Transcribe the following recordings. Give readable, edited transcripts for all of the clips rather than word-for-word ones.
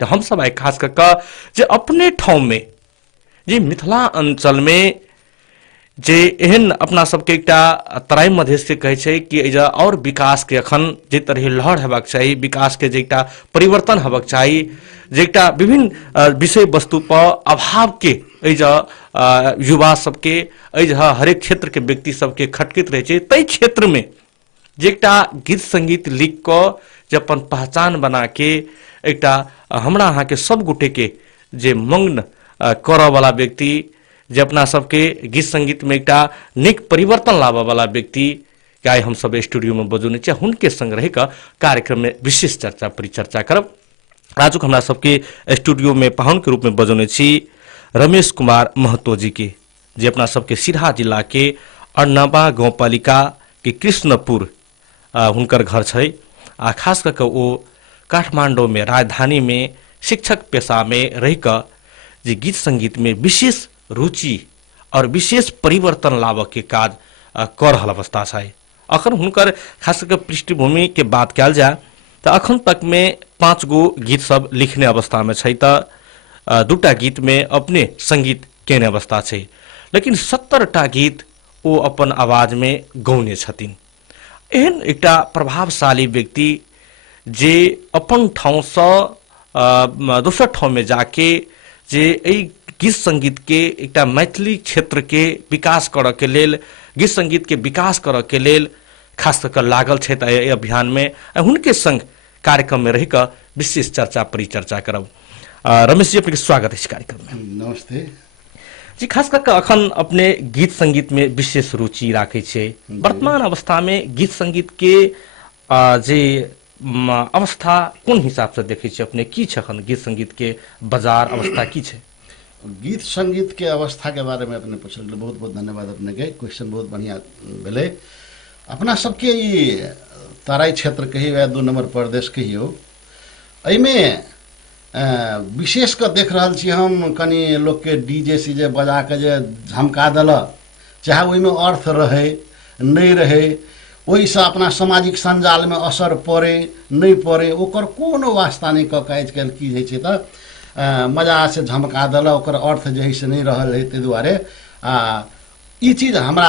तो हम सब आइ खास करके जे अपने ठाउँ में जे मिथिला अंचल में जे एहन अपना सबके एकटा तराई मधेश के कहे छै कि एजा और विकास के अखन जे तरह लहर हेबाक चाही, विकास के जे एकटा परिवर्तन हेबाक चाही, जे एकटा विभिन्न विषय वस्तु पर अभाव के एजा युवा सबके एजा हरेक क्षेत्र के व्यक्ति सबके खटकित रहे छै, तै क्षेत्र में जे एकटा गीत संगीत लिख क जे अपन पहचान बना के एकटा हमरा अहाँ के सब गोटे के जे मग्न करऽ वाला व्यक्ति, जे अपना सबके गीत संगीत में एकटा नीक परिवर्तन लाबऽ वाला व्यक्ति के आइ हम सब स्टूडियो में बजौने छी, हुनके संग रह के कार्यक्रम में विशेष चर्चा परिचर्चा करब। आजुक हमरा सबके स्टूडियो में पाहुन के रूप में बजौने छी रमेश कुमार महतो जी के, जे अपना सबके सिरहा जिला के अरनवा गाउँपालिका के कृष्णपुर हुनकर घर छै। आ खास करके वो काठमांडू में राजधानी में शिक्षक पेशा में रह कर जे गीत संगीत में विशेष रुचि और विशेष परिवर्तन लाबऽ के काज कर रहल अवस्था छै। अखन हुनकर खास करके पृष्ठभूमि के बात कयल जाय तो अखन तक में 5 गो गीत सब लिखने अवस्था में छै, तो 2टा गीत में अपने संगीत केने अवस्था छै, लेकिन 70टा गीत वो अपन आवाज में गौने छथिन। एहन एकटा प्रभावशाली व्यक्ति जे अपन ठाउँ से दोसर ठाउँ में जाके जे गीत संगीत के एकटा मैथिली क्षेत्र के विकास करऽ के लेल, गीत संगीत के विकास करऽ के लेल खास करके लागल छै अभियान में, हुनके संग कार्यक्रम में रह कर विशेष चर्चा परिचर्चा करब। रमेश जी अपने स्वागत है कार्यक्रम में। नमस्ते जी। खास करके अखन अपने गीत संगीत में विशेष रुचि राखे छे, वर्तमान अवस्था में गीत संगीत के जे अवस्था कोन हिसाब से देखे छे अपने, की छे अखन गीत संगीत के बाजार अवस्था की छे? गीत संगीत के अवस्था के बारे में अपने पूछल, बहुत बहुत धन्यवाद अपने के, क्वेश्चन बहुत बढ़िया भेले। अपना सबके ये तराई क्षेत्र कही या 2 नंबर प्रदेश कहियो, एहिमे विशेष कर देख रहा छी हम कनी लोग के डीजे सीजे बजा के जे झमका दल, चाहे ओहि में अर्थ रहे नहीं रहे, ओहि से अपना सामाजिक संजाल में असर पड़े नहीं पड़े, ओकर कोनो वास्ता नहीं क के आजकल की होइ छै त मजा से झमका दल, ओकर अर्थ जे है से नहीं रहल है। ताहि दुआरे ई चीज हमरा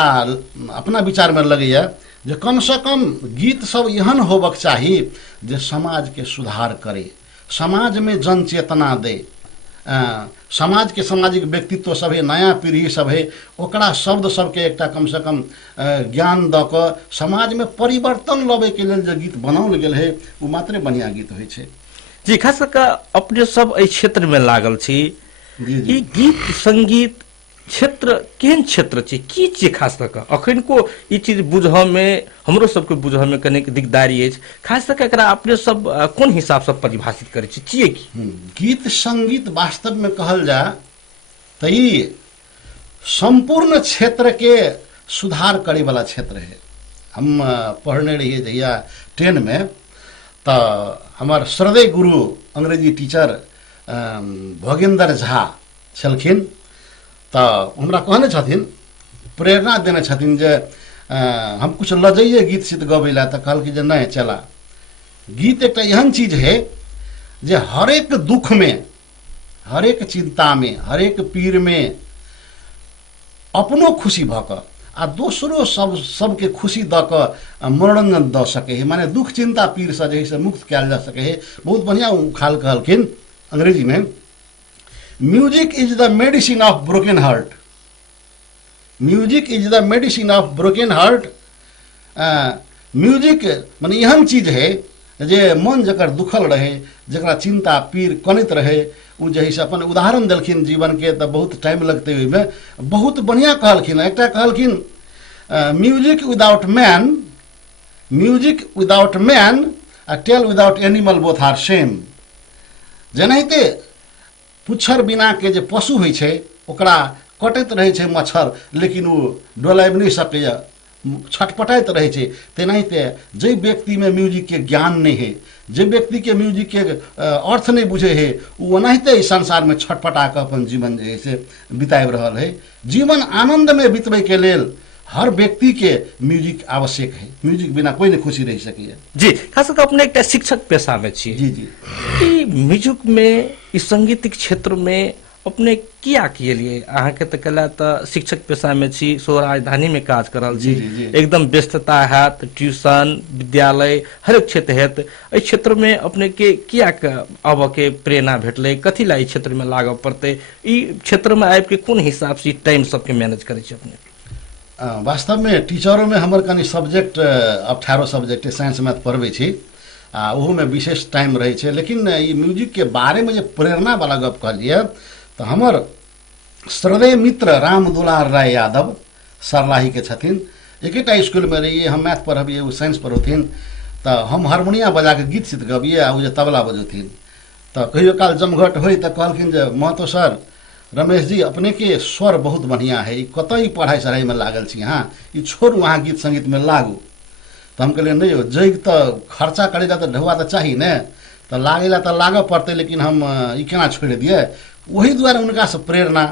अपना विचार में लगैया जे कम से कम गीत सब एहन होबक चाही जे समाज के सुधार करे, समाज में जन चेतना दे, समाज के सामाजिक व्यक्तित्व सब है, नया पीढ़ी सब है, ओकरा शब्द सबके एकटा कम से कम ज्ञान द क समाज में परिवर्तन लाबे के लेल जे गीत बनाओल गेल है वो मात्रे बढ़िया गीत होइ छै। जी। खास करके अपने सब एहि क्षेत्र में लागल छी, ई गीत संगीत क्षेत्र केहन क्षेत्र छै, की छै खास करके अखन को ई चीज बुझऽ में हमरो सबके बुझऽ में कनेक दिकदारी अछि, खास करके एकरा अपने सब कोन हिसाब से परिभाषित करै छी, छियै की? गीत संगीत वास्तव में कहल जाए तो ई संपूर्ण क्षेत्र के सुधार करे वाला क्षेत्र है। हम पढ़ने रहिए जहिया 10 में, तो हमार श्रद्धेय गुरु अंग्रेजी टीचर भोगेंद्र झा छलखिन, तो हमरा कहने छथिन, प्रेरणा देने छथिन जे हम कुछ लजैये गीत सीत गबै ला, तो कहलखिन जे नहीं चला, गीत एक एहन चीज है जे हरेक दुख में, हरेक चिंता में, हरेक पीर में अपनो खुशी भक आ दोसरो सबके खुशी द क मनोरंजन द सके है, माने दुख चिंता पीर से जे से मुक्त कयल जा सके है। बहुत बढ़िया खाल कहलखिन अंग्रेजी में, music is the medicine of broken heart, music is the medicine of broken heart. Music माने एहन चीज है जे मन जकर दुखल रहे, जकरा चिंता पीर कनित रहे, उ जे है से अपन उदाहरण देलखिन जीवन के, तो बहुत टाइम लगते हुए में बहुत बढ़िया कहलखिन। एकटा कहलखिन music without man, music without man आ tail without animal both are same. जेनाहिते पुच्छर बिना के जे पशु होइ छै ओकरा कटैत रहे छै मच्छर, लेकिन वो डोलाबि नहीं सकैया, छटपटाइत रहे छै, तेनाहिते जे व्यक्ति में म्यूजिक के ज्ञान नहीं है, जे व्यक्ति के म्यूजिक के अर्थ नहीं बुझे है, वो ओनाहिते इस संसार में छटपटा के अपन जीवन जे है से बिताबि रहल है। जीवन आनंद में बितबे के लेल हर व्यक्ति के म्यूजिक आवश्यक है, म्यूजिक बिना कोई नहीं खुशी रह सके। जी, खास करके अपने एक शिक्षक पेशा में छी जी जी ई म्यूजिक में इस संगीतिक क्षेत्र में अपने किया किए लिए अहाँ के त कला त शिक्षक पेशा में छी, सो राजधानी में काज करल छी, जी, जी। एकदम व्यस्तता हैत, ट्यूशन विद्यालय हरेक क्षेत्र हैत, एहि क्षेत्र में अपने के किया अब के प्रेरणा भेटले, कथी ला ई क्षेत्र में लागब पड़ते, ई क्षेत्र में आबि के कोन हिसाब से टाइम सबके मैनेज करे छी अपने? वास्तव में टीचरों में हमर कनी सब्जेक्ट 18 सब्जेक्ट साइंस मैथ पढ़बै छी आ ओहू में विशेष टाइम रहे छे, लेकिन ई म्यूजिक के बारे में जे प्रेरणा वाला गप कहलिए तो हमर श्रद्धेय मित्र राम दुलार राय यादव सरलाही के छथिन, एकेटा स्कूल में रहिए, हम मैथ पढ़बिए वो साइंस पढ़ौथिन, तो हम हारमोनिया बजा के गीत सीत गबिए आ वो जे तबला बजौथिन, तो कहियो काल जमघट होई तो कहलखिन जे महतो सर रमेश जी अपने के स्वर बहुत बढ़िया है, ई कतई पढ़ाई सढ़ाई में लागल छी, हाँ ई छोड़ू वहाँ गीत संगीत में लागू। तो हम कहलिए नहीं हो जैग तो खर्चा करेगा तो ढुआ तो चाहिए न, तो लागेला तो लागऽ पड़ते, लेकिन हम ई केना छोड़ दिए, वही द्वारा उनका से प्रेरणा।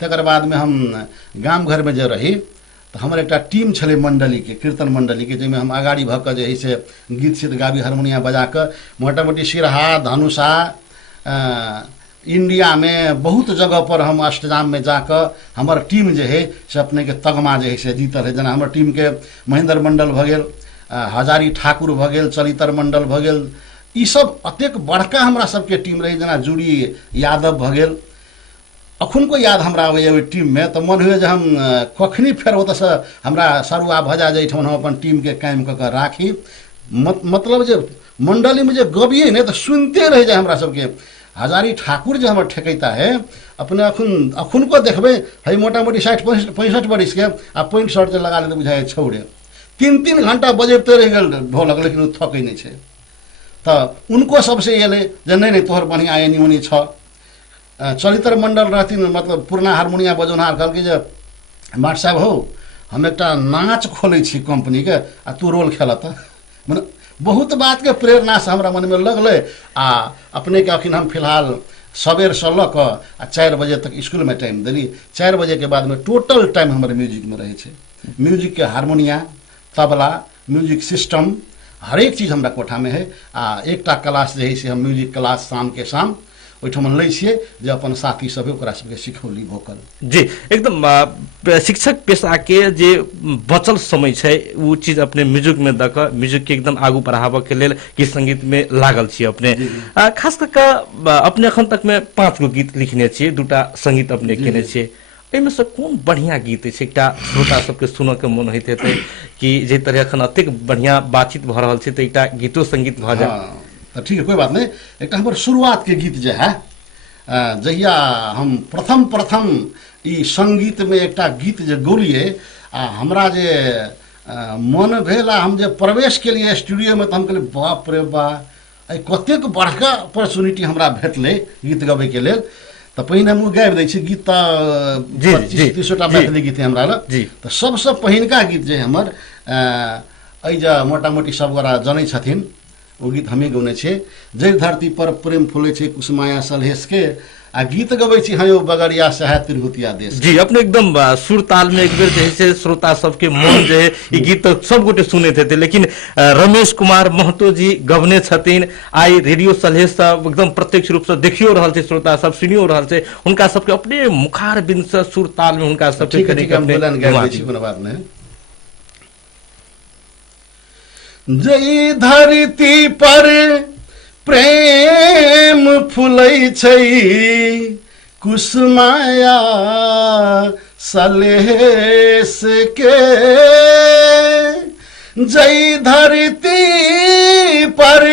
तकर बाद में हम गाम घर में जो रही तो हमारे एक टीम छले मंडली के, कीर्तन मंडली के, जिसमें हम आगाड़ी भऽ कऽ जे है से गीत सीत गाबी हारमोनिया बजा कर, मोटा मोटी सिरहा धनुषा इंडिया में बहुत जगह पर हम अष्टजाम में जाकर हमार टीम जो है से अपने के तगमा जो है से जीतल है। जना हमार टीम के महेंद्र मंडल भ गेल, हजारी ठाकुर भ गेल, चलितर मंडल भ गेल, ई सब अतेक बड़का हमरा सबके टीम रही। जना जूड़ी यादव भ गेल, अखुनको याद हमरा आबैए ओहि टीम में, तो मन हुए जे हम कखनी फेर ओतऽ से हमरा सरुआ भजा जाए हम अपन टीम के कायम कऽ के राखी। मतलब जे मंडली में जे गबिए नहीं तो सुनते रह जाए हमरा सबके। हजारी ठाकुर जो हमारे ठेकैता है अपने अखुन को देखबे है मोटा मोटी 60-65 बरिस के आ पैंट शर्ट जे लगा ले तो बुझाए छौड़े 3-3 घंटा बजेते रह गल ढोलक, लेकिन वो थकै नहीं छे। तो उनको सबसे ये ले जे नहीं तोहर बढ़िया एनी ओनी छ। चलितर मंडल रहती, मतलब पुरना हारमोनिया बजौनहार कहल जे माट साहब हो हम एक नाच खोले छी कंपनी के आ तू रोल खेलत। मने बहुत बात के प्रेरणा से हमरा मन में लगले। आ अपने के अखिन हम फिलहाल सवेर से ल क 4 बजे तक स्कूल में टाइम देली। 4 बजे के बाद में टोटल टाइम हमारे म्यूजिक में रहे छे। म्यूजिक के हारमोनिया, तबला, म्यूजिक सिस्टम हर एक चीज हमरा कोठा में है। आ एकटा क्लास जे है से हम म्यूजिक क्लास शाम के शाम ओहिठाम लै छियै जे अपन साथी सब ओकरा सबके सिखौली भोकल। जी एकदम शिक्षक पेशा के जे बचल समय छै वो चीज अपने म्यूजिक में दक म्यूजिक के एकदम आगू बढ़ाबे के लेल गीत संगीत में लागल छी अपने। खास करके अपने अखन तक में 5 गो गीत लिखने छियै, 2टा संगीत अपने केने छियै, एहिमे से कोन बढ़िया गीत छै एकटा श्रोता सबके सुनऽ के मन होइत हेतै कि जे तरह अखन अतेक बढ़िया बातचीत भऽ रहल छै तऽ एकटा गीतो संगीत भऽ जाए? तो ठीक है, कोई बात नहीं। एक हमारे शुरुआत के गीत जो है जहिया हम प्रथम ई संगीत में एक गीत जो गौलिए आ हमरा जे मन भेल आ हम जे प्रवेश के लिए स्टूडियो में, तो हम कहलिए बाप रे बा कतेक बड़का अपॉर्चुनिटी हमरा भेटले गीत गबे के लेल। तो पहिने हम गाबि दै छी गीत, 25-30 मैथिली गीत है हमरा लग। तो सबसे पहिनका गीत जे हमर जे मोटा मोटी सब गोरा जनै छथिन वो गीत हमें गौने छे, जय धरती पर प्रेम फूले छे कुसुमाया सलहेश के, आ गीत गबै छी हयो बगड़िया सहाय तिरहुतिया देश। जी अपने एकदम सुर ताल में एक बेर जैसे श्रोता सबके मन जे ई गीत तो सब गोटे सुने थे, लेकिन रमेश कुमार महतो जी गवने छथिन। आई रेडियो सलहेश सब एकदम प्रत्यक्ष रूप से देखियो रहल छे, श्रोता सब सुनियो रहल छे, उनका सबके अपने मुखार बिंद से सुर ताल में उनका सबके कनी कोनो बात नहीं। जय धरती पर प्रेम फुलै छै कुसुमाया सलहेश के, जय धरती पर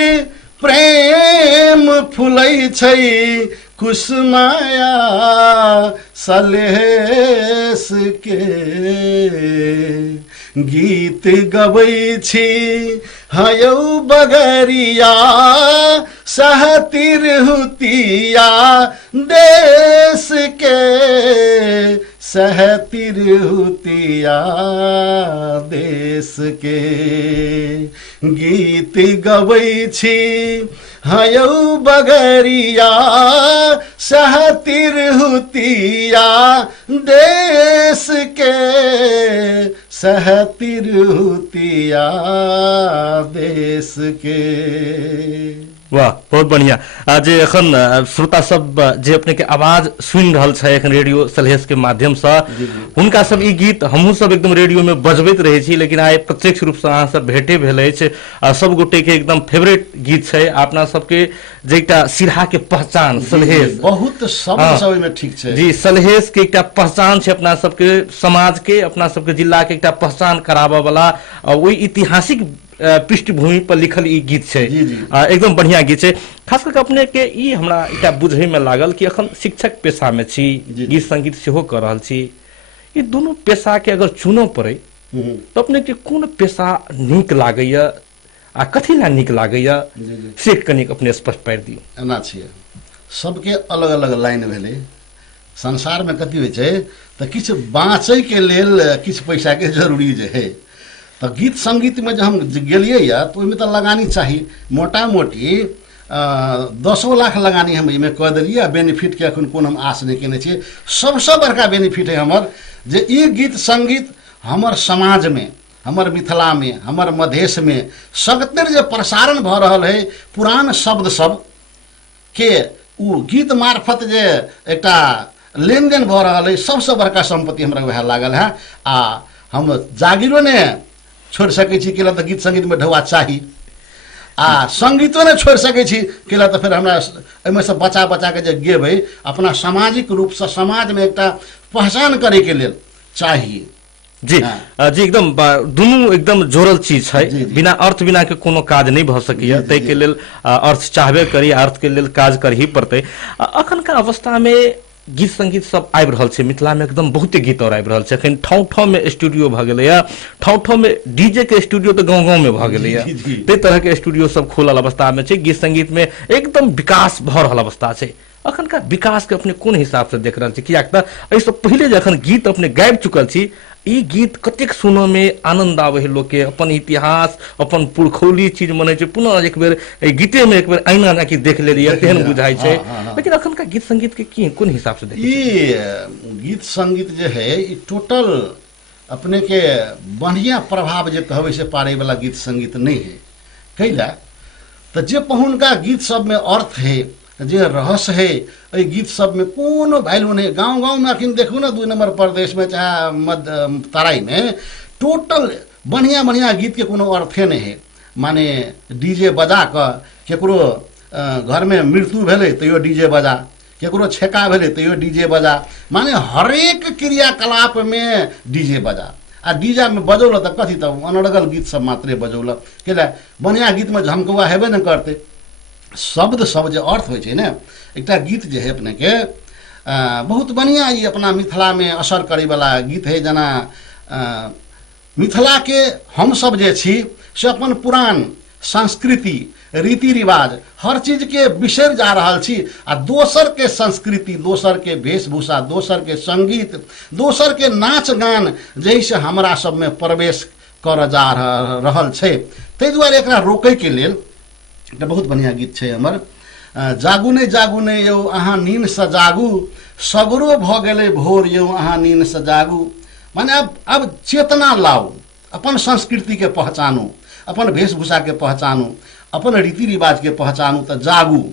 प्रेम फुलै छै कुसुमाया सलहेश के, गीत गबै छी हयौ बगरिया सह तिरहुतिया देश के, सह तिरहुतिया देश के, गीत गबै छी हयौ बगरिया सह तिरहुतिया देश के, सहती रुतिया देश के। वाह, बहुत बढ़िया। जे एखन श्रोता सब जे अपने के आवाज सुनि रहल छै एखन रेडियो सलहेश के माध्यम से, हुनका सब ई गीत हमहू सब एकदम रेडियो में बजबैत रहे छी, लेकिन आइ प्रत्यक्ष रूप से अहाँ सब भेटे भेल अछि। सब गोटे के एकदम फेवरेट गीत छै अपना सबके, जे एकटा सिरहा के पहचान सलहेश, बहुत शब्द सब में ठीक छै जी। सलहेश के एकटा पहचान छै अपना सबके समाज के, अपना सबके जिला के एकटा पहचान कराबा वाला ओहि ऐतिहासिक पृष्ठभूमि पर लिखल ई गीत छै। एकदम बढ़िया गीत छै। खास करके अपने के ई हमरा एकटा बुझे में लागल कि अखन शिक्षक पेशा में छी, गीत संगीत सेहो कर रहल छी, ई दुनू पेशा के अगर चुनो पड़े तो अपने के कोन पेशा नीक लागैया आ कथी ला नीक लागैया से कनिक अपने स्पष्ट पारि दियौ। एना छियै, सबके अलग अलग लाइन भेलै। संसार में कथी होइ छै तऽ किछु बाँचै के लेल किछु पैसा के जरूरी जे है, तो गीत संगीत में जो हम गेलिए या तो ओहिमे तो लगानी चाहिए। मोटा मोटी 10 लाख लगानी हम इमे कह दिलिए, बेनिफिट के अखन कोन हम आश नहीं केने छियै। सबसे बड़का बेनिफिट है हमर जे ई गीत संगीत हमर समाज में, हमर मिथिला में, हमर मधेश में सगतर जे प्रसारण भ रहल है पुरान शब्द सब के उ गीत मार्फत जे एकटा लेन देन भ रहल है, सबसे बड़का संपत्ति हमरा वह लागल है। आ हम जागीरो ने छोड़ सकै छी केला तो गीत संगीत में ढौआ चाही, आ संगीतो ने छोड़ सकै छी केला तो फिर हमरा एहिमे से बचा बचा के जे गेबै अपना सामाजिक रूप से समाज में एकटा पहचान करे के लेल चाहिए। जी जी, एकदम दुनू एकदम जोड़ल चीज है। बिना अर्थ बिना के कोनो काज नहीं भ सकैया, तै के लेल अर्थ चाहबे करी, अर्थ के लेल काज करही पड़तै। अखन का अवस्था में गीत संगीत सब आबि रहल छै मिथिला में, एकदम बहुते गीत और आबि रहल छै। अखन ठाव ठाव में स्टूडियो भ गेलैया, ठाव ठाव में डीजे के स्टूडियो तो गाँव गाँव में भ गेलैया, तै तरह के स्टूडियो सब खुलल अवस्था में छै। गीत संगीत में एकदम विकास भ रहल अवस्था छै। अखन का विकास के अपने कोन हिसाब से देख रहल छी? कियाक त एहि से पहिले जे अखन गीत अपने गाबि चुकल छी, ई गीत कतेक सुनऽ में आनंद आवे है लोग के, अपन इतिहास अपन पुरखौली चीज मने छै, पुनः एक बेर गीते में एक बेर आईना जाके देख ले लिया तेहन बुझाई छै। लेकिन अखन का गीत संगीत के की कोन हिसाब से देखे? ई गीत संगीत जे है ई टोटल अपने के बढ़िया प्रभाव जे कहबै से पारे वाला गीत संगीत नहीं है। कैला तो जे पहुनका गीत सब में अर्थ है, जे रहस है, ए गीत सब में कोनो वैल्यू नहीं। गांव गांव में अखन देखू ना 2 नंबर प्रदेश में चाहे मध्य तराई में टोटल बढ़िया बढ़िया गीत के कोनो अर्थे नहीं है। माने डीजे बजा कर केकरो घर में मृत्यु भेले तैयो डीजे बजा, केकरो छेका भेले तैयो डीजे बजा, माने हरेक क्रियाकलाप में डीजे बजा। आ डीजा में बजौल तो कथी तो अनर्गल गीत सब मात्रे बजौल, कैला बढ़िया गीत में झमकवा हेबे न करते। शब्द सब जे अर्थ होइ छै ने, एकटा गीत जे है अपने के बहुत बढ़िया ई अपना मिथिला में असर करे वाला गीत है। जना मिथिला के हम सब जे छी से अपन पुरान संस्कृति रीति रिवाज हर चीज के बिसर जा रहल छी, आ दोसर के संस्कृति, दोसर के वेशभूषा, दोसर के संगीत, दोसर के नाच गान जैसे हमरा सब में प्रवेश कर जा रहल छै। ताहि दुआरे एकरा रोकै के लेल एकटा बहुत बढ़िया गीत छै हमर, जागू ने यौ अहाँ नींद से जागू, सगरो भ गेलै भोर यौ अहाँ नींद से जागू। माने अब चेतना लाओ, अपन संस्कृति के पहचानू, अपन वेशभूषा के पहचानू, अपन रीति रिवाज के पहचानू, तो जागू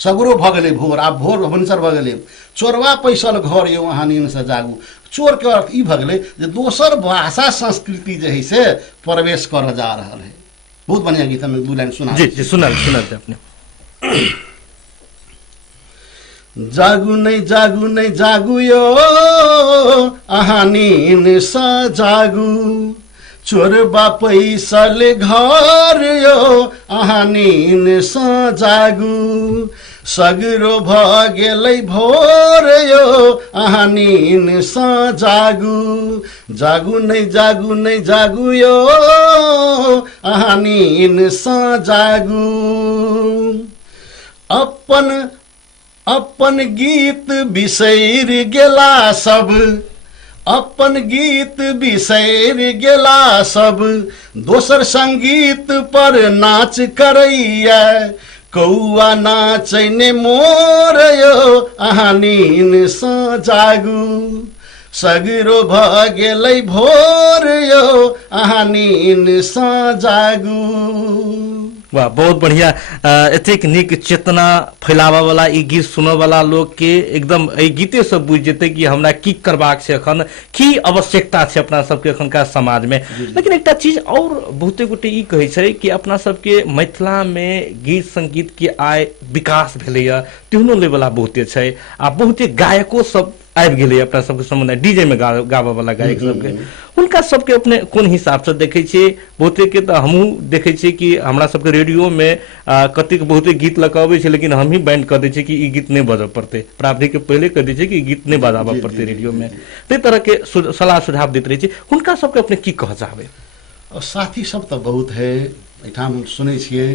सगरो भ गेलै भोर, आब भोर भनसर भ गेलै, चोरवा पैसल घर यौ अहाँ नींद से जागू। चोर के अर्थ ई भ गेलै जे दोसर भाषा संस्कृति जे है से प्रवेश कर जा रहल है। बहुत बढ़िया गीत हम 2 लाइन सुना। जी जी, सुना दे अपने। जागू नहीं जागू यो अहाँ नींद सा जागू, चोरबा पैसल घर यो अहाँ नींद सा जागू, सगरो भ गेलै भोर यो अहाँ नींद सा जागू। जागू नहीं जागू यो अहाँ नींद सा जागू। अपन गीत बिसैर गेला सब, अपन गीत बिसैर गेला सब, दोसर संगीत पर नाच करैया, कौआ नाचै ने मोर यो अहाँ नींद सा जागू। सगरो भ गेलै भोर यो अहाँ नींद सँ जागू। वाह, बहुत बढ़िया। एतेक नीक चेतना फैलावा वाला ई गीत सुनय वाला लोग के एकदम एहि गीते से बुझि जेतै कि हमरा की करबाक छै, अखन की आवश्यकता छै अपना सबके अखनका समाज में। लेकिन एकटा चीज और बहुते गोटे ई कहै छै कि अपना सबके मिथिला में गीत संगीत के आइ विकास भेलैया, ट्यूनो लेवला बहुते छै आ बहुते गायको सब आबि गेलै अपना सबके सामने, डीजे में गाबऽ वाला गायक सबके, हुनका सबके अपने कोन हिसाब से देखै छियै? बहुते के तऽ हमहूँ देखै छियै कि हमरा सबके रेडियो में कतेक बहुते गीत लऽ कऽ अबै छै, लेकिन हम ही बैंड कऽ दै छियै कि ई गीत नहि बजऽ पड़तै, प्रावधिक के पहले कह दै छियै कि ई गीत नहीं बजाबऽ पड़तै रेडियो में। ताहि तरह के सलाह सुझाव दैत रहै छै, हुनका सबके अपने की कहऽ चाहबै? और साथी सब तो बहुत है, एहिठाम सुनै छियै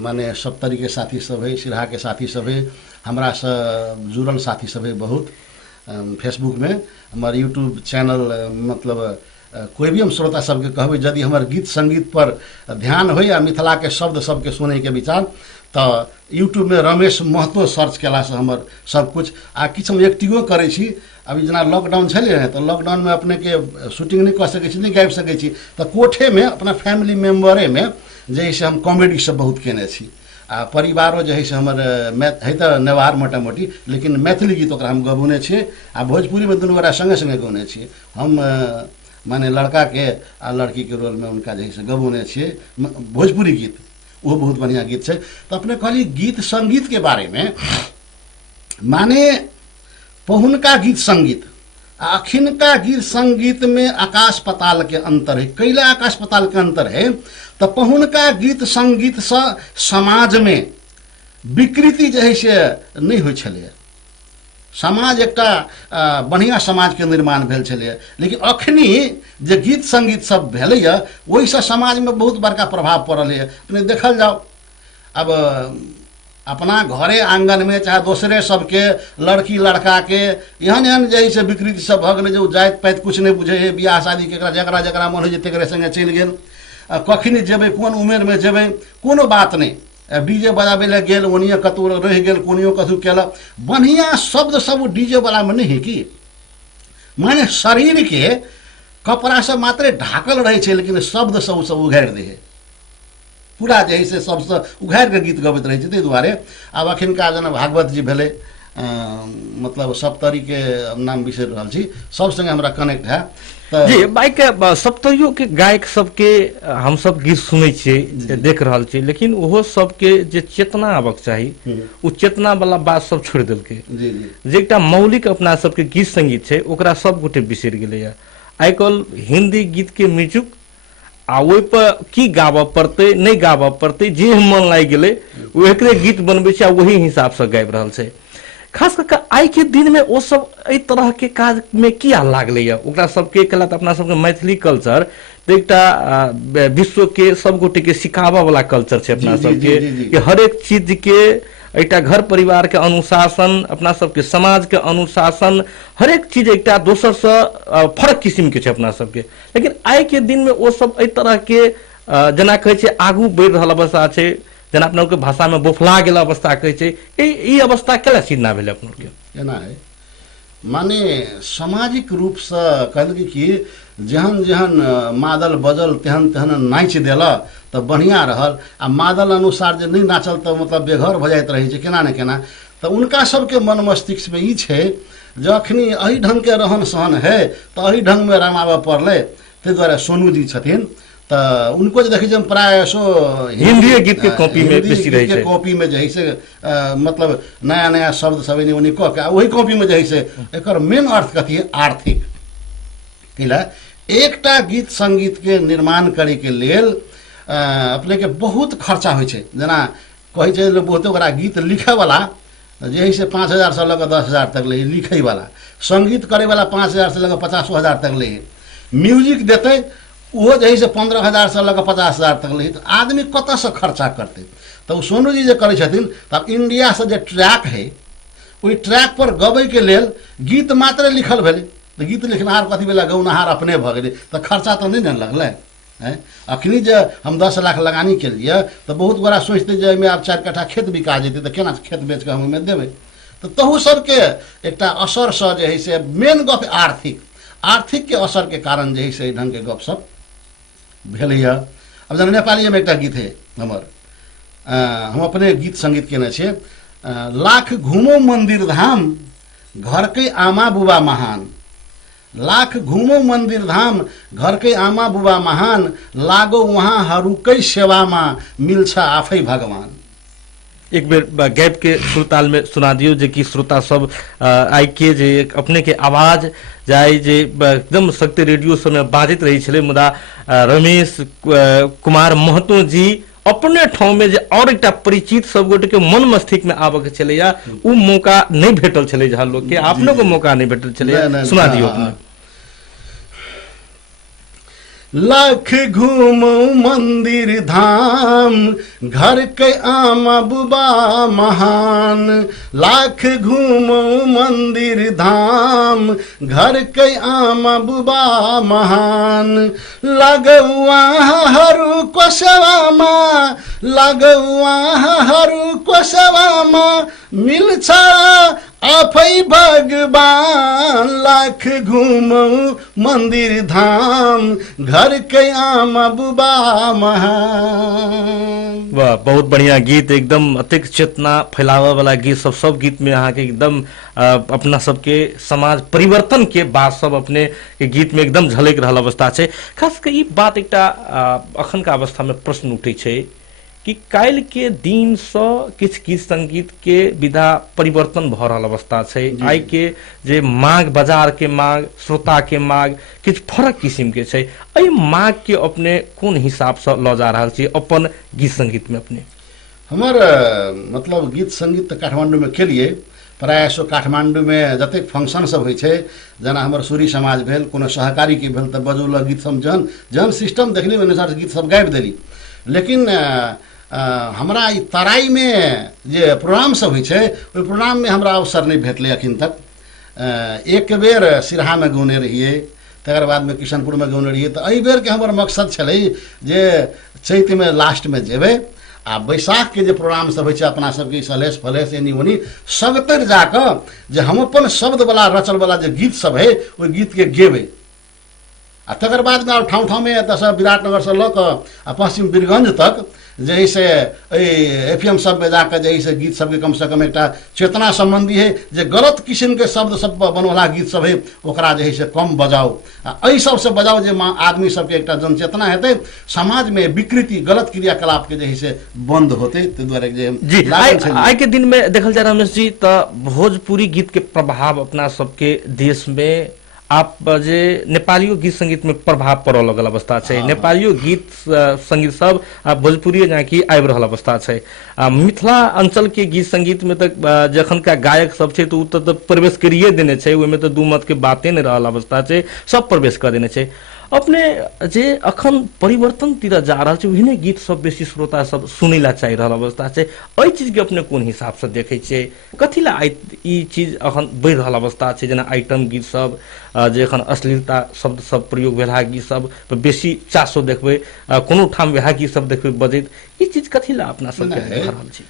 माने सप्तरी के साथी सब है, सिरहा के साथी सब है, हमरा से जुड़ल साथी सब है बहुत। फेसबुक में हमारे यूट्यूब चैनल मतलब कोई भी हम श्रोता सबके कहबै यदि हमारे गीत संगीत पर ध्यान हो या मिथिला के शब्द सबके सुने के विचार तो यूट्यूब में रमेश महतो सर्च केला से हमर सब कुछ आ किछु हम एक्टिंगो करै छी। अभी जना लॉकडाउन छलै है तो लॉकडाउन में अपने के शूटिंग नहीं कर सकै छी, नहीं गाबि सकै छी, तो कोठे में अपना फैमिली मेम्बरे में जे से हम कॉमेडी सब बहुत केने छी। आ परिवारो जे है से हमर है तो नेवार मोटा मोटी, लेकिन मैथिली गीत ओकरा हम गबौने छियै आ भोजपुरी में दुनू गोरा संगे संगे गौने छियै। हम माने लड़का के आ लड़की के रोल में उनका जे है से गबौने छियै भोजपुरी गीत, वो बहुत बढ़िया गीत है। तो अपने कहली गीत संगीत के बारे में, माने पहुनका गीत संगीत अखिनका गीत संगीत में आकाश पताल के अंतर है। कैला आकाश पताल के अंतर है? तो पहुनका गीत संगीत से समाज में विकृति जे है से नहीं होइ छलै, समाज एकटा बढ़िया समाज के निर्माण भेल छलै। लेकिन अखनी जे गीत संगीत सब भेलैया ओहि से समाज में बहुत बड़का प्रभाव पड़ल है। अपने देखल जाओ, अब अपना घरे आंगन में चाहे दूसरे सबके लड़की लड़का के एहन एहन जे से विकृति सब भऽ गेलै, जो जाति पाति कुछ नहीं बुझे है, बियाह शादी के जकरा जकरा मन होइ तकरे संगे चलि गेल। कखनी जेबै, कोन उमेर में जेबै, कोनो बात नहीं, डीजे बजाबे ले गेल, ओनिए कतौ रहि गेल, कोनियो कतौ केलक। बढ़िया शब्द सब डीजे वाला में नहीं है कि माने शरीर के कपड़ा से मात्रे ढाकल रहे छै, लेकिन शब्द सब उघारि दे है, पूरा जे है से सबसे उघारि के गीत गबैत रहे छै। ताहि दुआरे आब अखिनका जेना भागवत जी भेलै, मतलब सप्तरी के नाम बिसरि रहल छी, सब संगे हमरा कनेक्ट है जी। बाइक सप्तरियो के गायक सबके हम सब गीत सुनै छियै, देख रहल छियै, लेकिन ओहो सबके जे चेतना आबक चाही ओ चेतना वाला बात सब छोड़ देलकै। जे एकटा मौलिक अपना सबके गीत संगीत छै ओकरा सब गोटे बिसरि गेलैया। आइ काल्हि हिंदी गीत के म्यूजिक आ ओहि पर की गाबऽ पड़तै नहीं गाबऽ पड़तै, जे मन लागि गेलै ओ एकरे गीत बनबै छै आ वही हिसाब से गाबि रहल छै। खास करके आइ के दिन में वो सब एहि तरह के काज में किया लागलैया? ओकरा सबके कला तऽ अपना सबके मैथिली कल्चर तऽ एकटा विश्व के सब गोटे के सिखावा वाला कल्चर छै अपना सबके, कि हर एक चीज के एकटा घर परिवार के अनुशासन, अपना सबके समाज के अनुशासन, हर एक चीज एकटा दोसर से फर्क किस्म के छै अपना सबके। लेकिन आइ के दिन में वो सब एहि तरह के जेना कहै छै आगू बढ़ि रहल अवस्था छै, जेना अपना के भाषा में बोफला गेल अवस्था कहै छै, ई अवस्था केला सिद्ध भेल अपना के? एना है माने सामाजिक रूप से कहलकै कि जेहन जेहन मादल बजल तेहन तेहन नाच देला तो बढ़िया रहल, आ मादल अनुसार जे नहीं नाचल तो मतलब बेघर भ जाइत रहे छै केना न केना। तो उनका सबके मन मस्तिष्क में ई छै जे अखनी एही ढंग के रहन सहन है तो एही ढंग में रमाबऽ पड़लै। ताहि दुआरे सोनू जी छथिन तो उनको जो देखिए प्राय सो हिंदी गीत के कॉपी में बेसी रहे छै, कॉपी में जे है से मतलब नया नया शब्द सब उन्हीं कह के वही कॉपी में जे है से एकर मेन अर्थ कथी है? आर्थिक। कैला एकटा गीत संगीत के निर्माण करे के लेल अपने के बहुत खर्चा होइ छै। जेना कहै छै बहुते ओकरा गीत लिखे वाला जे है से 5,000 से लऽ कऽ 10,000 तक ले, लिखे वाला संगीत करे वाला 5,000 से लऽ कऽ 50,000 तक ले, म्यूजिक देते वो जे है से 15,000 से लऽ कऽ 50,000 तक ले। तो आदमी कतऽ से खर्चा करते? तो सोनू जी जे करै छथिन तब इंडिया से जे ट्रैक है ओहि ट्रैक पर गबै के लेल गीत मात्र लिखल भेलै, तो गीत लिखनाहार कथी भेलै? गौनहार अपने भऽ गेलै, तो खर्चा तो नहीं न लगलै है। अखनी जे हम 10 लाख लगानी के लिए तो बहुत बड़ा सोचते जे एहिमे आब 4 कट्ठा खेत बिका जेतै तो केना खेत बेच के हम ओहिमे देबै? तो तहू सबके एकटा असर से जे है से मेन गप आर्थिक के असर के कारण जे है से ढंग के गप सब भेलैया। अब जेना नेपाली में एकटा गीत है हमर, हम अपने गीत संगीत केने छे, लाख घूमो मंदिर धाम घर के आमा बुबा महान, लाख घूमो मंदिर धाम घर के आमा बुबा महान, लागो वहाँ हरूकै सेवा में मिल्छ आफै भगवान। एक बेर गैप के सुरताल में सुना दियो जे कि श्रोता सब आई के जे अपने के आवाज जाय जे एकदम शक्ति रेडियो सब में बाजित रही छले, मुदा रमेश कुमार महतो जी अपने ठाव में जे और एकटा परिचित सब गोटे के मन मस्तिष्क में आबे के चलेया, उ मौका नहीं भेटल चले जहाँ लोग के, आप लोग को मौका नहीं भेटल चले, सुना दियो अपने। लाख घूमो मंदिर धाम घर के आमा बुबा महान, लाख घूमो मंदिर धाम घर के आमा बुबा महान, लगौआ हरू कोसवामा, लगौआ हरू कोसवामा मिल्छ आफै भगवान, लाख घूमौ मंदिर धाम घर के आमा बुबा महान। वाह, बहुत बढ़िया गीत, एकदम अतिक चेतना फैलावे वाला गीत सब गीत में अहाँ के एकदम अपना सबके समाज परिवर्तन के बात सब अपने के गीत में एकदम झलक रहल अवस्था छै। खास कर ई बात एकटा अखन का अवस्था में प्रश्न उठे छै कि काल्हि के दिन से किछ गीत संगीत के विधा परिवर्तन भ रहल अवस्था छै। आई के जे मांग, बाजार के मांग, श्रोता के मांग किछ फरक किस्म के छै। एहि मांग के अपने कोन हिसाब से ल जा रहल छी अपन गीत संगीत में? अपने हमर मतलब गीत संगीत तो काठमांडू में केलिए, प्राय सो काठमांडू में जतेक फंक्शन सब होइ छै, जेना हमर सूरी समाज भेल, कोनो सहकारी के भेल, तऽ बजौल गीत सब जन सिस्टम देखली अनुसार गीत सब गाबि देली। लेकिन हमरा ई तराई में जे प्रोग्राम सब होइ छै, ओहि प्रोग्राम में हमरा अवसर नहीं भेटलै अखन तक। एक बेर सिरहा में गौने रहिए, तकर बाद में किशनपुर में गौने रहिए। तऽ एहि बेर के हमर मकसद छलै जे चैत में लास्ट में जेबै आ बैसाख के जे प्रोग्राम सब होइ छै अपना सबके सलेस फलेस एनी ओनी सबतर जाकऽ जे हम अपन शब्द वाला रचल वाला जे गीत सब है ओहि गीत के गेबै। आ तकर बाद में ठाउँ ठाउँ में एतऽ विराटनगर से लऽ कऽ आ पश्चिम बीरगंज तक जे से एफएम सब में जाकर जे से गीत सबके कम से कम एक चेतना संबंधी है, जे गलत किस्म के शब्द सब बनवला गीत सब है ओकरा जे से कम बजाओ, एहि सब से बजाओ जे आदमी सबके एक जनचेतना हेतै, समाज में विकृति गलत क्रियाकलाप के जे से बंद होते। ताहि दुआरे जे जी आई के दिन में देखल जाए रमेश जी, तो भोजपुरी गीत के प्रभाव अपना सबके देश में आप जे नेपालियों गीत संगीत में प्रभाव पड़े लगल अवस्था है। नेपालियों गीत संगीत सब भोजपुरी जहाँकि आबि रहल अवस्था है। मिथिला अंचल के गीत संगीत में तक जखन का गायक सब है तो प्रवेश करिए देने छै, ओहिमे तो दू मत के बातें नहीं रहल अवस्था है, सब प्रवेश कर देने छै। अपने जे अखन परिवर्तन तिर जा रहा है, ओहने गीत सब बेसी श्रोता सब सुनै ला चाहि रहल अवस्था है। एहि चीज के अपने कोन हिसाब से देखे छियै, कथी ला ई चीज अखन बढ़ि रहल अवस्था है? जेना आइटम गीत सब जे अखन अश्लीलता शब्द सब प्रयोग भेला गीत सब पर बेसी चासो देखबै, कोनो ठाम वएह गीत सब देखबै बजैत, ई चीज कथी ला अपना सब देख रहल छी?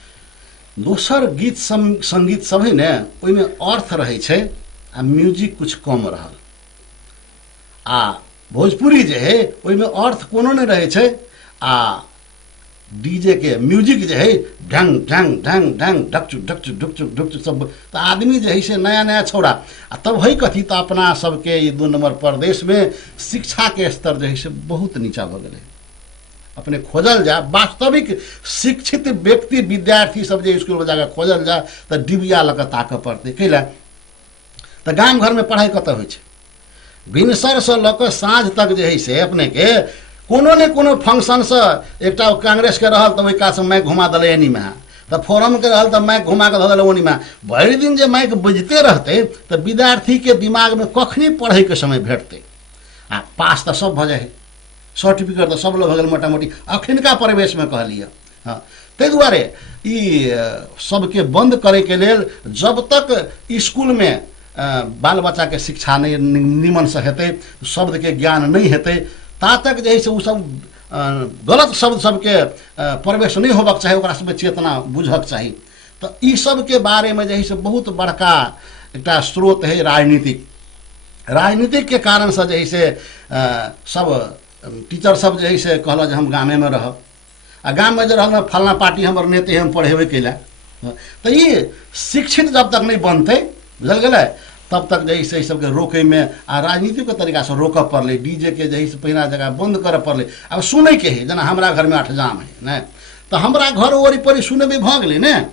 दोसर गीत संगीत सब है ने, ओहिमे अर्थ रहे छै आ म्यूजिक कुछ कम रहल। आ भोजपुरी जे है ओहिमे अर्थ कोनो नहीं रहे छै, आ डीजे के म्यूजिक जे है ढंग ढंग ढंग ढंग ढकचु ढकचु ढुकचु ढुकचु सब, तो आदमी जे है से नया नया छोड़ा आ तब है कथी, तो अपना सबके ई 2 नंबर प्रदेश में शिक्षा के स्तर जे है से बहुत नीचा भ गेलै। अपने खोजल जा वास्तविक शिक्षित व्यक्ति विद्यार्थी सब जे स्कूल में जाकर खोजल जा तो डिबिया लऽ कऽ ताकऽ पड़तै। कैला तो गाम घर में पढ़ाई कतऽ होइ छै? भिनसर से लऽ कऽ साँझ तक जे है से अपने के कोनो ने कोनो फंक्शन से एकटा कांग्रेस के रहल तो ओहि कात से माइक घुमा देलै एनी में, तो फोरम के रहल तो माइक घुमा के धऽ देलै ओनी में। भरि दिन जे माइक बजते रहते तो विद्यार्थी के दिमाग में कखनी पढ़े के समय भेटते? आ पास तो सब भऽ जाइ है, सर्टिफिकेट तो सब लोग भऽ गेल मोटा मोटी अखिनका परिवेश में कहलिए। हाँ, ताहि दुआरे ई सबके बंद करे के लेल जब तक स्कूल में बाल बच्चा के शिक्षा नहीं निमन से हेतै, शब्द के ज्ञान नहीं हेतै, ता तक जे है से सब गलत शब्द सबके प्रवेश नहीं होबक चाही, ओकरा सब चेतना बुझक चाही। तो ई सब के बारे में जे है से बहुत बड़का एकटा स्रोत है राजनीतिक के कारण से जे है से सब टीचर सब जे है से कहल जे हम गामे में रहब आ गाम में जे रहल फलना पार्टी हमर नेते हम पढ़ेबे कैला। तो ये शिक्षित जब तक नहीं बनते बुझल गए तब तक जे है से सबके रोके में आ राजनीतिक के तरीका से रोक पड़े। डीजे के जे है से पहिना जगह बंद करे पड़े। अब सुने के है जना हमरा घर में 8 जाम है न तो हमरा घर ओरी परी सुने भी भ गए न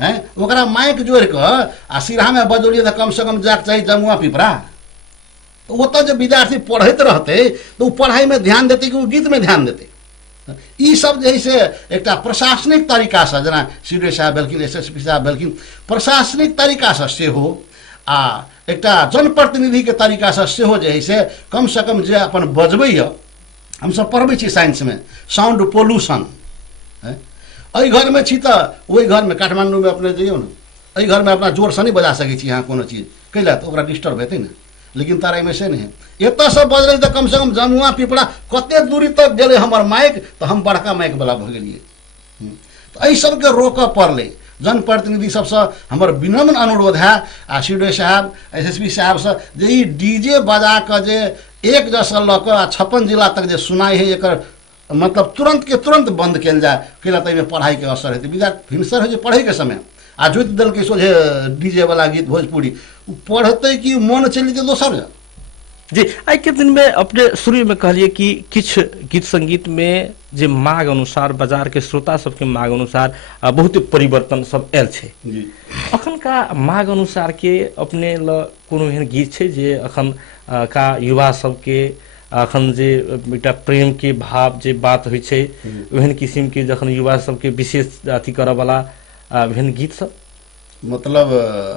है ओकरा माइक जोड़ के आ सिरहा में बजौलिए तो कम से कम जाके चाहिए जमुआ पिपरा। ओतऽ जो विद्यार्थी पढ़ते रहते तो वो पढ़ाई में ध्यान देते कि वो गीत में ध्यान देते। ई सब जे है से एकटा प्रशासनिक तरीका से जना सीडीओ साहब भेलखिन एसएसपी साहब भेलखिन प्रशासनिक तरीका से सेहो आ एकटा जनप्रतिनिधि के तरीका से सेहो जे है से कम जे अपन बजबै हम सब पढ़बै छी साइंस में साउंड पोल्यूशन एहि घर में छी तो ओहि घर में काठमांडू में अपने जइयो न एहि घर में अपना जोर से नहीं बजा सकै छी अहाँ कोनो चीज कैला तो ओकरा डिस्टर्ब हेतै न। लेकिन तारा में से नहीं है एत सब बज रही तो कम से कम जमुआ पिपरा कते दूरी तक गए हमर माइक तो हम बड़का माइक वाला भ गेलिए। तो एहि सबके रोक पड़ले जनप्रतिनिधि सबसे हमर विनम्र अनुरोध है आ सीडीओ साहब एसएसपी साहब से जे ई डीजे बजा के जे एक जैसा ल के 56 जिला तक जे सुनाई है एकर मतलब तुरंत के तुरंत बंद कल जाए कैला तो पढ़ाई के असर हेतै विद्यार्थी हिंसर है पढ़े के समय आ जोति दल के सोझे डीजे वाला गीत भोजपुरी पढ़ते कि मन चल जेतै दोसर जा। जी आई के दिन में अपने शुरू में कहलिए कि किछ गीत संगीत में जे मांग अनुसार बाजार के श्रोता सबके मांग अनुसार बहुत परिवर्तन सब आयल छे। जी अखन का मांग अनुसार के अपने ल कोनो एहन गीत छे जे अखन का युवा सबके अखन जे एकटा प्रेम के भाव जे बात होइ छे ओहन किस्म के जखन युवा सबके विशेष अथी करे वाला एहन गीत सब मतलब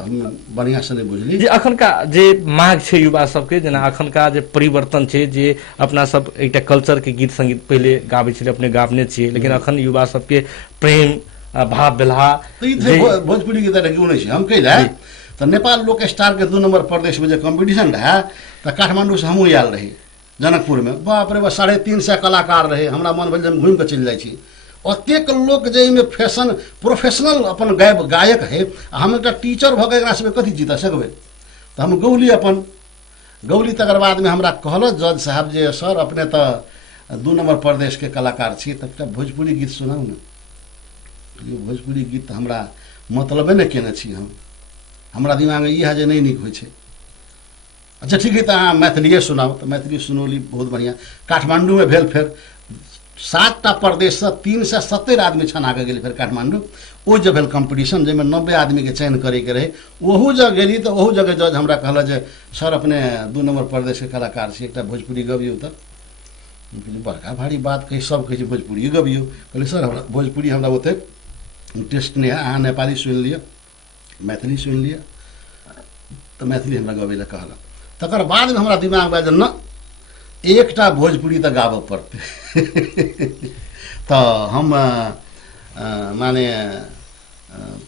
हम बढ़िया से नहीं बुझली जे अखन का जे मांग छे युवा सबके जना अखन का जे परिवर्तन छे जे अपना सब एकटा कल्चर के गीत संगीत पहले गाबै छे अपने गाबने छे लेकिन अखन युवा सबके प्रेम भाव बेला तो ई भोजपुरी गीत क्यों नहीं हम कहला तो नेपाल लोक स्टार के 2 नंबर प्रदेश में जो कंपटीशन रहा तो काठमांडू से हमहूँ आयल रही जनकपुर में बाप रे बा 350 कलाकार रहे हमरा मन भेल घूम के चल जाइ छी अतेक लोक जे में फैशन प्रोफेशनल अपन गायक है हम एक टीचर भ गए सब कथी जीत सकबे तो हम गौली अपन गौली तकर बाद में हमरा कहल जज साहब जे सर अपने तो 2 नंबर प्रदेश के कलाकार छी तब भोजपुरी गीत सुनाऊ न। भोजपुरी गीत हमरा मतलबे नहीं केने छी हम हमरा दिमाग में ई है जे नहीं नीक होइ छै। अच्छा ठीक है तो अहाँ मैथिलीए सुनाओ तो मैथिली सुनौली बहुत बढ़िया। काठमांडू में भेल फिर 7टा प्रदेश से 370 आदमी छना के गेल फिर काठमांडू वो जब भेल कंपटीशन जैमें 90 आदमी के चयन करे के रहे वहू जगह गेली तो वहू जगह जज हमरा कहल जे सर अपने 2 नंबर प्रदेश के कलाकार छी एकटा भोजपुरी गबियौ तो बड़का भारी बात कही सब कहे भोजपुरी गबियौ कहले सर हमरा भोजपुरी हमरा ओते इंटरेस्ट नहीं है अहाँ नेपाली सुन लिया मैथिली सुन लिया तो मैथिली हमरा गबे ला कहला तकर बाद में हमरा दिमाग में न एकटा भोजपुरी तो गाबे पड़ते तो हम माने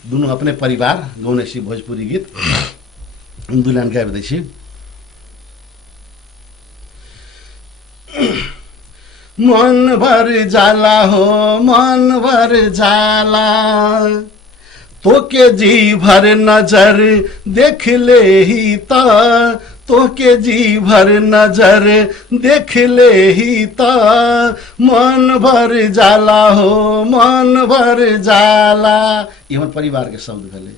दोनों अपने परिवार गौने छी भोजपुरी गीत 2 लाइन गाबि दै छी। मन भर जाला हो मन भर जाला तो के जी भर नजर देख ले ही तो के जी भर नजर देख ले ही मन भर जाला हो मन भर जाला ये हमर परिवार के शब्द भेले।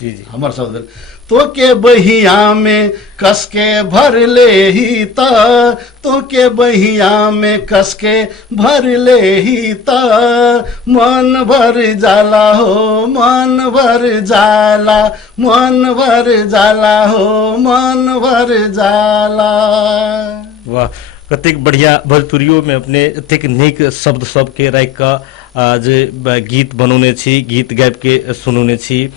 जी जी हमर शब्द भेल तो के बहिया में कस के भर ले ही तो के बहिया में कस के भर ले ही मन भर जाला हो मन भर जाला मन भर जाला हो मन भर जाला। वाह कतेक बढ़िया भोजपुरियों में अपने एतेक नीक शब्द सब के राख के जे गीत बनौने छी गीत गाबि के सुनौने छी।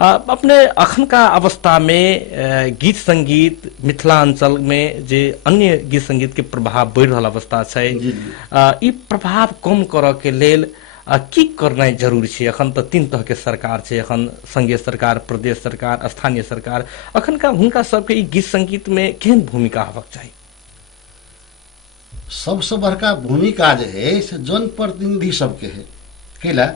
अपने अखन का अवस्था में गीत संगीत मिथिलांचल में जे अन्य गीत संगीत के प्रभाव बढ़ रहा अवस्था है ई प्रभाव कम करे के लेल की करना जरूरी है। अखन तो 3 तरह के सरकार है अखन संघीय सरकार प्रदेश सरकार स्थानीय सरकार अखन का हुनका सबके गीत संगीत में केहन भूमिका होबाक चाहिए। सबसे बड़का भूमिका जो है से जनप्रतिनिधि सबके है कैला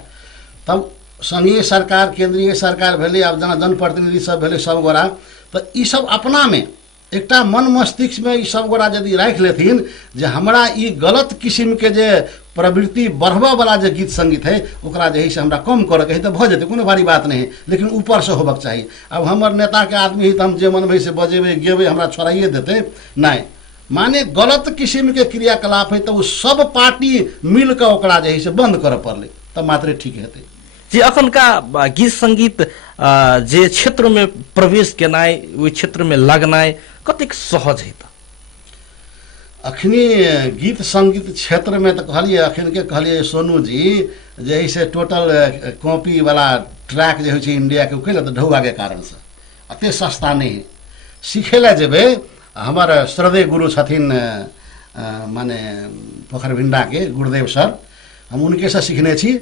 तब संघीय सरकार केंद्रीय सरकार भेलै आब जेना जनप्रतिनिधि सब भेलै सब गोरा तऽ ई सब अपना में एकटा मन मस्तिष्क में ई सब गोरा यदि राखि लेथिन जे हमरा ई गलत किस्म के जे प्रवृत्ति बढ़बऽ वाला जे गीत संगीत है ओकरा जे है से हमरा कम करऽ के है तऽ भऽ जेतै, कोनो भारी बात नहीं है, लेकिन ऊपर से होबक चाही। अब हमर नेता के आदमी है तऽ हम जे मनबै से बजेबै गेबै हमरा छोड़ाइए देतै नहीं, माने गलत किस्म के क्रियाकलाप है तो वो सब पार्टी मिल के ओकरा जे है से बंद करऽ पड़लै तब मात्रे ठीक हेतै। जी अखनका गीत संगीत जे क्षेत्र में प्रवेश केनाइ ओहि क्षेत्र में लगनाइ कतेक सहज है? अखनी गीत संगीत क्षेत्र में तो कहलिए अखन के कहलिए सोनू जी जे है से टोटल कॉपी वाला ट्रैक जे होइ छै इंडिया के कैले तो ढौआ के कारण से अते सस्ता नहीं है। सीखे ला जेबे हमर श्रद्धेय गुरु छथिन माने पोखरभिंडा के गुरुदेव सर, हम उनके से सीखने छी।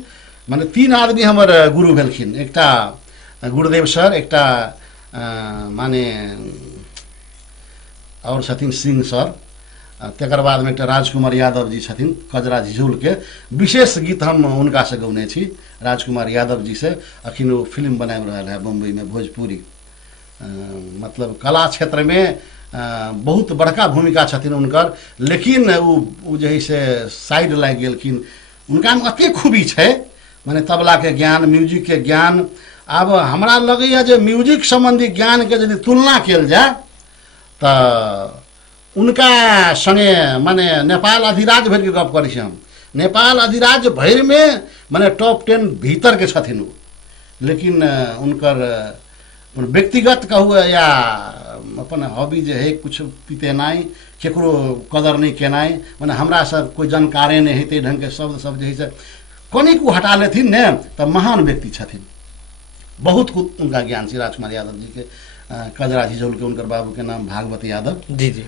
माने 3 आदमी हमर गुरु भेलखिन, एकटा गुरुदेव सर, एकटा माने और छथिन सिंह सर, तकर बाद में एकटा राजकुमार यादव जी छथिन कजरा झिझुल के। विशेष गीत हम उनका से गौने छी राजकुमार यादव जी से। अखिन वो फिल्म बना रहा है बम्बई में भोजपुरी, मतलब कला क्षेत्र में बहुत बड़का भूमिका छथिन उनकर, लेकिन वो जे है से साइड लागि गेलखिन। उनका में अते खूबी छै माने तबला के ज्ञान, म्यूजिक के ज्ञान। अब हमरा लगैया जे म्यूजिक संबंधी ज्ञान के यदि तुलना कल जाए तो उनका संगे माने नेपाल अधिराज भर के गप करै छी हम। नेपाल अधिराज भर में माने टॉप 10 भीतर के छथिन वो, लेकिन उनकर व्यक्तिगत कहू या अपन हॉबी जे है कुछ पितेनाई केकरो कदर नहीं केनाई, माने हमरा सब कोई जानकारे नहीं है ढंग के शब्द सब जे है से कनिक को हटा लेथिन ने तो महान व्यक्ति छथिन। बहुत कुछ उनका ज्ञान श्री राजकुमार यादव जी के। कजरा झिझौल के उनकर बाबू के नाम भागवत यादव। जी जी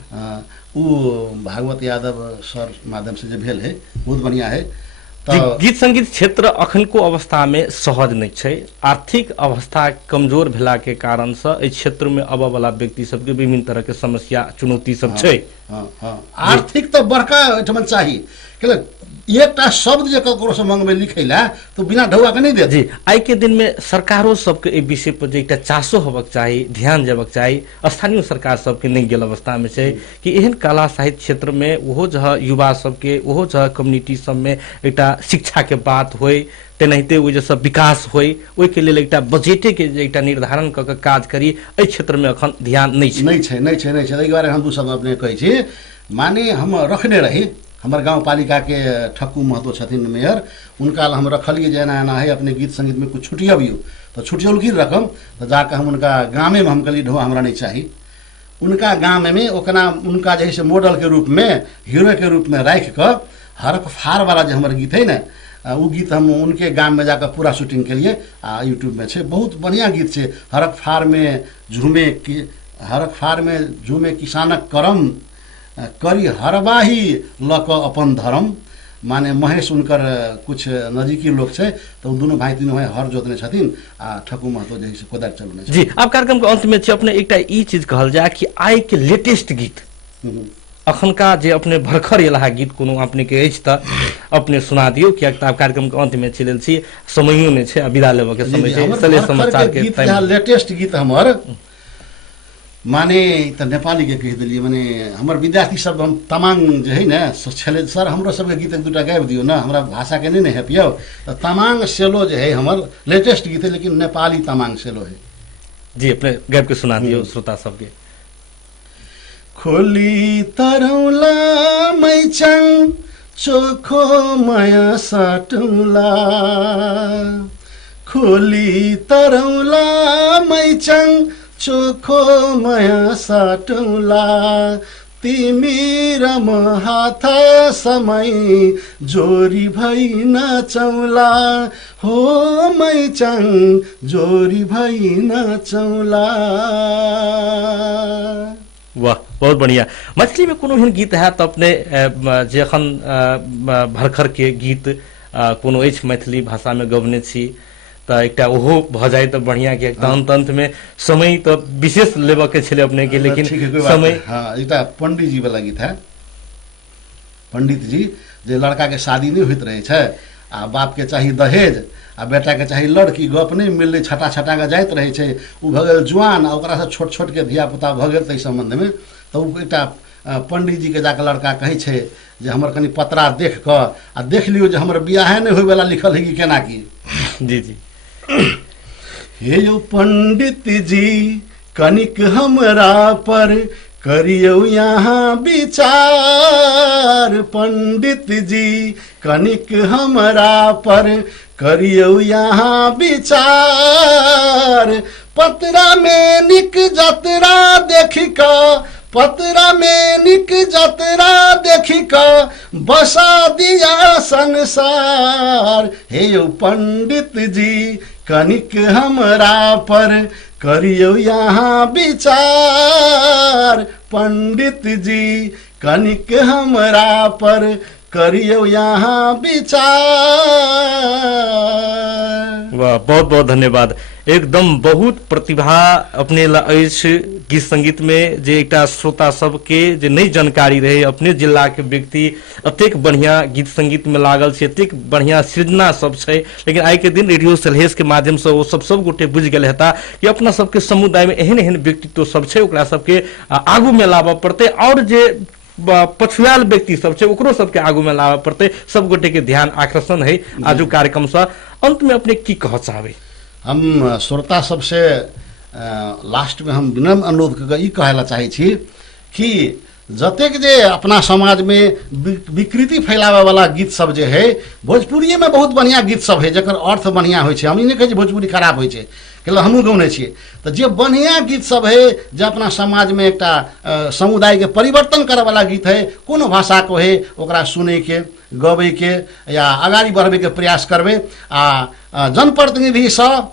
वो भागवत यादव सर माध्यम से जो भेल है बहुत बढ़िया है। जी, गीत संगीत क्षेत्र अखनको अवस्था में सहज नहीं छै। आर्थिक अवस्था कमजोर भेला के कारण से एहि क्षेत्र में आबऽ वाला व्यक्ति सबके विभिन्न तरह के समस्या चुनौती सब छै। आर्थिक तो बड़का एठमन चाहिए, एकटा शब्द जे ककरो से मंगबे लिखे ला तो बिना ढौआ के नहीं दे। जी आई के दिन में सरकारों सबके ए विषय पर जे एकटा चासो होबक चाही, ध्यान देबक चाही, स्थानीय सरकार सबके नहीं गेल अवस्था में छै कि एहन कला साहित्य क्षेत्र में ओहो जह युवा सबके ओहो जह कम्युनिटी सब में एकटा शिक्षा के बात होय, तेनाहिते ओ जे सब विकास होय, ओहि के लेल एकटा बजेटे के जे एकटा निर्धारण क के काज करी, एहि क्षेत्र में अखन ध्यान नहीं छै। नहीं छै एहि बारे हम दू शब्द अपने कहै छी। माने हम रखने रही हमारे गांव पालिका के ठक्कू महतो छथिन मेयर, उनका हम रखलिए जे एना है अपने गीत संगीत में कुछ छुटियबियो तो छुटियलखिन रकम तो जाकर हम उनका गाँव में हम कहलिए ढोआ हमरा नहीं चाहिए। उनका गाँव में ओकरा उनका जो है मॉडल के रूप में हीरो के रूप में राख कर हरक फार वाला जो हमारे गीत है ना वो गीत हम उनके गाँव में जाकर पूरा शूटिंग के लिए यूट्यूब में छे, बहुत बढ़िया गीत छे। हरक फार में झूमे किसानक करम करी हरबाही लक अपन धर्म, माने महेश उनकर कुछ नजीकी लोग छे तो दोनों भाई तीनों भाई हर जोतने छथिन आ ठक्कू महतो जैसे कोदार चलने छे। जी अब कार्यक्रम के अंत में छे अपने एकटा ई चीज कहल जाए कि आई के लेटेस्ट गीत अखनका जे अपने भरखर एला गीत कोनो अपने के अछि त अपने सुना दियो, किया कि कार्यक्रम के अंत में चलल छी, समयो ने छे, विदा लेबे के समय छे। चले समाचार के टाइम लेटेस्ट गीत हमर माने तो नेपाली के कह दिलिए, माने हमर विद्यार्थी सब हम तमांग जो है ना छले सर हमरो सबके गीत एक दूटा गाबि दियो ना, हमरा भाषा के नहीं ने हेपियो तो तमांग सेलो जो है हमर लेटेस्ट गीत है, लेकिन नेपाली तमांग सेलो है। जी अपने गाब के सुना दियो श्रोता सबके। खोली तरौला मैचंग चोखो माया साटुला, खोली तरौला मैचंग चोखो माया साटुला, तिमी र म हाथ समय जोरी भई नचौला, हो मैचंग जोरी भई नचौला। वाह बहुत बढ़िया। मैथिली में कोनो एहन गीत है तो अपने जे अखन भरखर के गीत कोनो अछि मैथिली भाषा में गबने छी तो एकटा ओहो भ जाए तो बढ़िया के अंत में समय तो विशेष लेबे के छले अपने के, लेकिन समय हाँ एकटा पंडित जी वाला गीत है। पंडित जी जे लड़का के शादी नहीं होइत रहे छे आ बाप के चाहिए दहेज आ बेटा के चाही लड़की, गप नहीं मिलले, छटा छटा के जाइत रहे छे, उ भ गेल जुआन आ ओकरा से छोट छोट के धिया पुता भ गेल तै संबंध में तो उ एकटा पंडित जी के जाके लड़का कहे छे जे हमर कनी पत्रा देख क आ देख लियो जे हमर बियाहे नहीं होय वाला लिखल है कि केना की। जी जी। हे यौ पंडित जी कनिक हमरा पर करियो यहाँ विचार, पंडित जी कनिक हमरा पर करियो यहाँ विचार, पतरा में निक जतरा देखी का, पतरा में निक जतरा देखी का बसा दिया संसार। हे यौ पंडित जी कनिक हमरा पर करियो यहाँ विचार, पंडित जी कनिक हमरा पर करियो यहाँ विचार। वाह, बहुत बहुत धन्यवाद। एकदम बहुत प्रतिभा अपने गीत संगीत में जे एकटा श्रोता सबके जे नहीं जानकारी रहे, अपने जिला के व्यक्ति अतेक बढ़िया गीत संगीत में लागल छै, अतेक बढ़िया सृजना सब छै, लेकिन आई के दिन रेडियो सलहेश के माध्यम से वो सब गोटे बुझ गेल हेता कि अपना सबके समुदाय में एहन एहन व्यक्तित्व सब छै, ओकरा सबके आगू में लाबऽ पड़ते, और जे पछुआल व्यक्ति सब छै ओकरो सबके आगू में लाबऽ पड़ते, सब गोटे के ध्यान आकर्षण है आजू कार्यक्रम से। अंत में अपने की कह चाहबे? हम श्रोता सबसे लास्ट में हम विनम्र अनुरोध करके ई कहला चाहे छी कि जतेक जे अपना समाज में विकृति फैलावे वाला गीत सब जे है, भोजपुरी में बहुत बढ़िया गीत सब है जकर अर्थ बढ़िया होइ छै। हम ई नहीं कहे भोजपुरी खराब होइ छै, कैला हमहूँ गौने छियै, तो जे बढ़िया गीत सब है जे अपना समाज में एकटा समुदाय के परिवर्तन करे वाला गीत है, कोनो भाषा को है ओकरा सुने के, गबे के या आगाड़ी बढ़बे के प्रयास करबे। आ जनप्रतिनिधि सब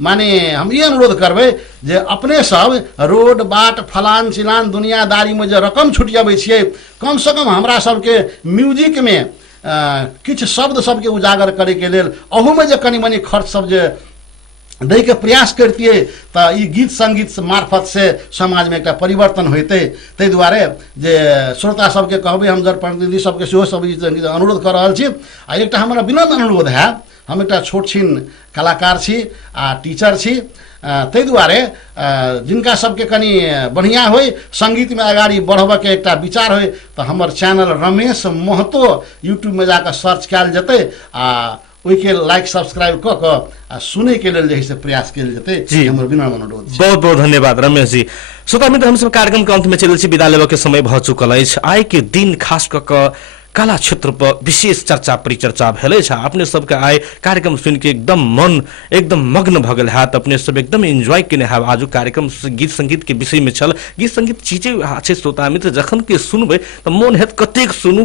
माने हम ये अनुरोध करबे जे अपने सब रोड बाट फलान चिलान दुनियादारी में जो रकम छुटियाबे छियै, कम से कम हमरा सबके म्यूजिक में किछु शब्द सबके उजागर करे के लेल अहू में जे कनी मनी खर्च सब जे दै के प्रयास करतिए तो ई गीत संगीत मार्फत से समाज में एक परिवर्तन होते। ताहि दुआरे जे श्रोता सबके कहबे, हम जनप्रतिनिधि सबके सेहो सब अनुरोध कर रहल छी। आ एकटा हमरा विनम्र अनुरोध है, हम एकटा छोट छिन कलाकार छी आ टीचर छी, ताहि दुआरे जिनका सबके कनी बढ़िया होय संगीत में आगाड़ी बढ़बे के एकटा विचार होय तो हमर चैनल रमेश महतो यूट्यूब में जाकर सर्च कयल जेतै आ ओइके लाइक सब्सक्राइब क के सुने के लेल जे से प्रयास कयल जेतै। हमर विनम्र अनुरोध छै। बहुत बहुत धन्यवाद रमेश जी। श्रोता मित्र, हम सब कार्यक्रम के अंत में चलल छी, विदा लेबे के समय भ चुकल अछि। आइ के दिन खास क के कला क्षेत्र पर विशेष चर्चा परिचर्चा भेले छ। अपने सबके आइ कार्यक्रम सुन के एकदम मन एकदम मग्न भ गेल हैत, अपने सब एकदम एंजॉय केने हैब। आजू कार्यक्रम गीत संगीत के विषय में छल। गीत संगीत चीजे छै श्रोता मित्र, जखन के सुनबे तो मन हैत कतेक सुनू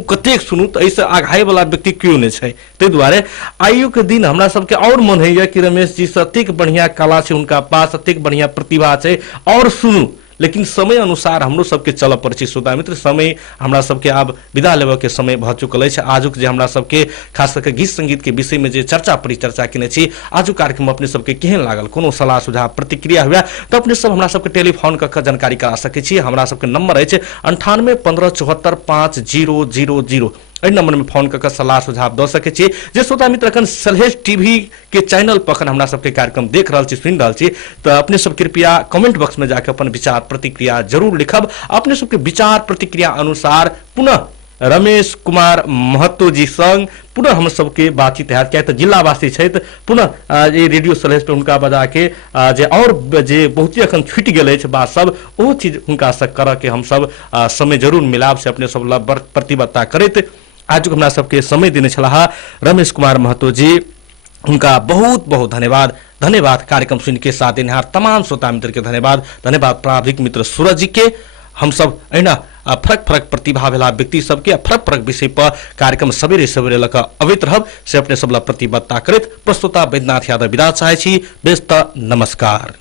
तो ऐसे आघाई वाला व्यक्ति क्यों नहीं छै। ताहि दुआरे आइयो के दिन हमरा सबके और मन है कि रमेश जी अतेक बढ़िया कला छै, उनका पास अतेक बढ़िया प्रतिभा छै, और सुनू, लेकिन समय अनुसार हमरो सबके चल पड़े छै। श्रोता मित्र, समय हमरा सबके आब विदा लेबे के समय भ चुकल अछि। आजुक जे हमरा सबके खास करके गीत संगीत के विषय में जे चर्चा परिचर्चा केने छी, आजू कार्यक्रम अपने सबके केहन लागल, कोनो सलाह सुझाव प्रतिक्रिया हुआ तो अपने सब हमरा सबके टेलीफोन क के जानकारी करा सकै छी। हमरा सबके नंबर अछि 98 15 74 5000। एहि नंबर में फोन करके सलाह सुझाव दे सके छी। जे श्रोता मित्र अखन सलहेश टीवी के चैनल पर अखन हमरा सबके कार्यक्रम देख रहल छी, सुनि रहल छी, तो अपने सब कृपया कमेंट बॉक्स में जाके अपन विचार प्रतिक्रिया जरूर लिखब। अपने सबके विचार प्रतिक्रिया अनुसार पुनः रमेश कुमार महतो जी संग पुनः हम सबके बातचीत हैत, क्या तो जिलावासी छथि, पुनः ये रेडियो सलहेश पे हुनका बजा के जे और जे बहुत अखन छुटि गेल अछि बात सब, ओ चीज हुनका से कर के हम सब समय जरूर मिलाब से अपने सब प्रतिबद्धता करैत आज हमरा सबके समय देने छलाह रमेश कुमार महतो जी, उनका बहुत बहुत धन्यवाद। धन्यवाद कार्यक्रम सुन के साथ देनिहार तमाम श्रोता मित्र के धन्यवाद। धन्यवाद प्राविधिक मित्र सूरज जी के। हम सब एना फरक फरक प्रतिभा वाला व्यक्ति सबके फरक फरक विषय पर कार्यक्रम सवेरे सवेरे लक अवैत रहब से अपने सब प्रतिबद्धता करैत प्रस्तुता वैद्यनाथ यादव विदा चाहे छी। बेस्त नमस्कार।